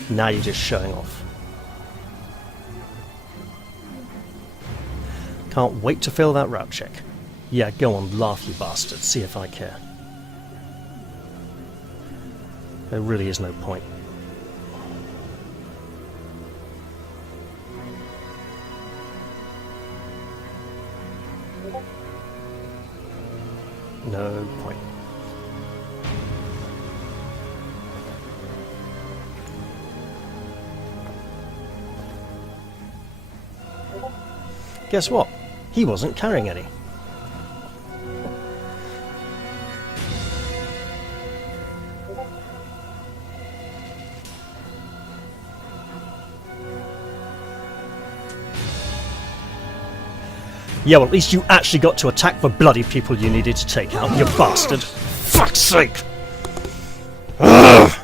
Now you're just showing off. Can't wait to fill that route check. Yeah, go on, laugh you bastard, see if I care. There really is no point. No point. Guess what? He wasn't carrying any. Yeah, well, at least you actually got to attack the bloody people you needed to take out, you bastard! Fuck's sake! Ugh.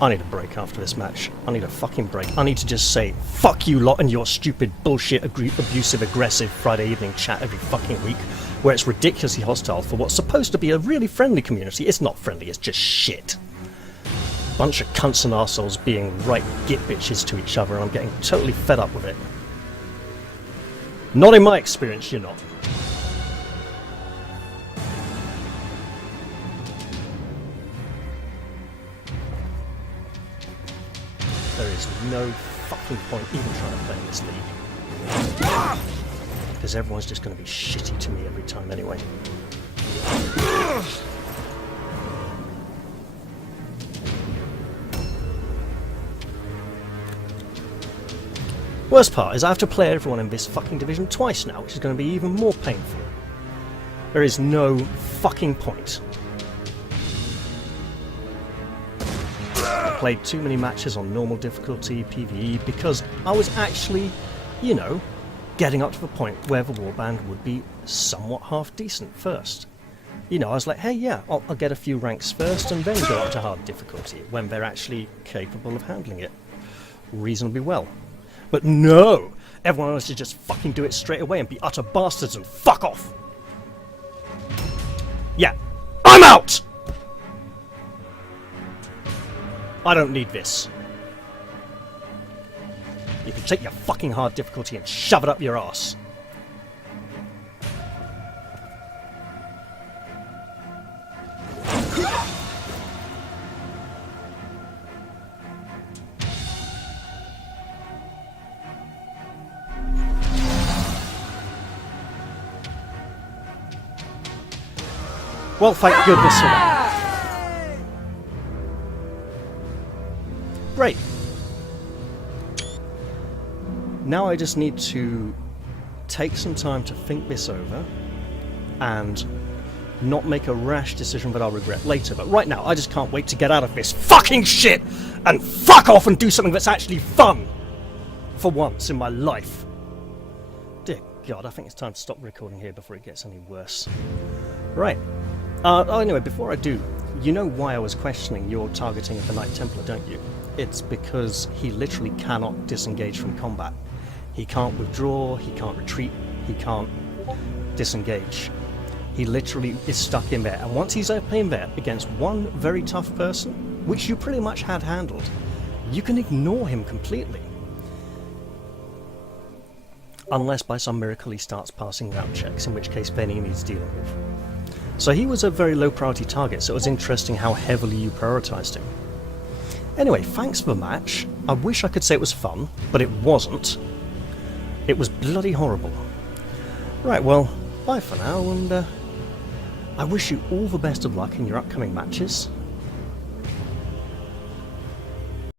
I need a break after this match. I need a fucking break. I need to just say, fuck you lot and your stupid bullshit abusive aggressive Friday evening chat every fucking week, where it's ridiculously hostile for what's supposed to be a really friendly community. It's not friendly, it's just shit. Bunch of cunts and arseholes being right git bitches to each other, and I'm getting totally fed up with it. Not in my experience, you're not. There is no fucking point even trying to play in this league. Because everyone's just going to be shitty to me every time anyway. Worst part is I have to play everyone in this fucking division twice now, which is going to be even more painful. There is no fucking point. I played too many matches on normal difficulty, PvE, because I was actually, you know, getting up to the point where the warband would be somewhat half decent first. You know, I was like, hey, yeah, I'll get a few ranks first and then go up to hard difficulty, when they're actually capable of handling it reasonably well. But no! Everyone else should just fucking do it straight away and be utter bastards and fuck off! Yeah, I'm out! I don't need this. You can take your fucking hard difficulty and shove it up your ass. Well, thank goodness for that. Great. Now I just need to take some time to think this over and not make a rash decision that I'll regret later. But right now, I just can't wait to get out of this fucking shit and fuck off and do something that's actually fun for once in my life. Dear God, I think it's time to stop recording here before it gets any worse. Right. Anyway, before I do, you know why I was questioning your targeting of the Knight Templar, don't you? It's because he literally cannot disengage from combat. He can't withdraw, he can't retreat, he can't disengage. He literally is stuck in there, and once he's up in there against one very tough person, which you pretty much had handled, you can ignore him completely. Unless by some miracle he starts passing route checks, in which case then he needs dealing with. So he was a very low priority target, so it was interesting how heavily you prioritised him. Anyway, thanks for the match. I wish I could say it was fun, but it wasn't. It was bloody horrible. Right, well, bye for now, and I wish you all the best of luck in your upcoming matches.